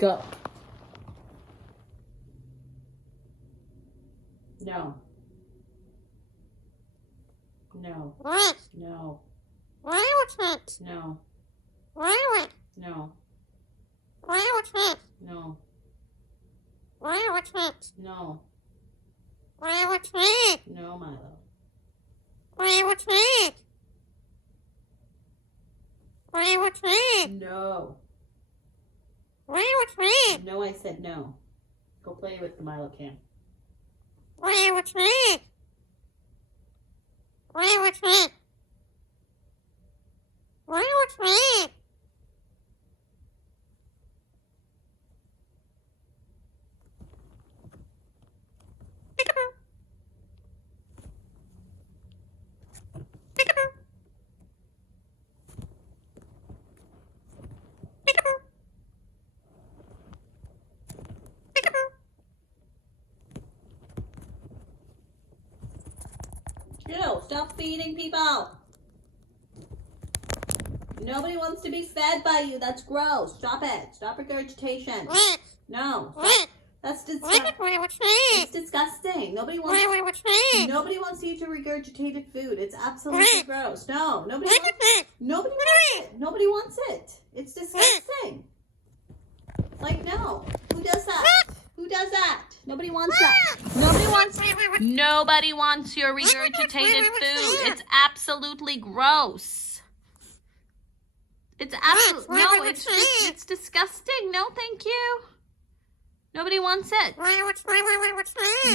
Go. No. No. What? No. Rabbit. No. Rabbit. No. Rabbit. No. Rabbit. No. Rabbit. No, Milo. Rabbit. Rabbit. No. Rabbit. No, I said no. Go play with the Milo can. Rabbit. Rabbit. Rabbit. Jill, stop feeding people. Nobody wants to be fed by you. That's gross. Stop it. Stop regurgitation. No. Stop. That's disgusting. It's disgusting. Nobody wants you to regurgitate food. It's absolutely gross. No. Nobody wants it. Nobody wants it. It's disgusting. Like, no. Who does that? Who does that? Nobody wants that. Nobody wants your regurgitated food. It's absolutely gross. It's it's disgusting. No, thank you. Nobody wants it.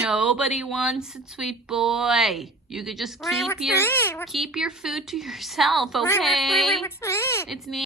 Nobody wants it, sweet boy. You could just keep your food to yourself, okay? It's me.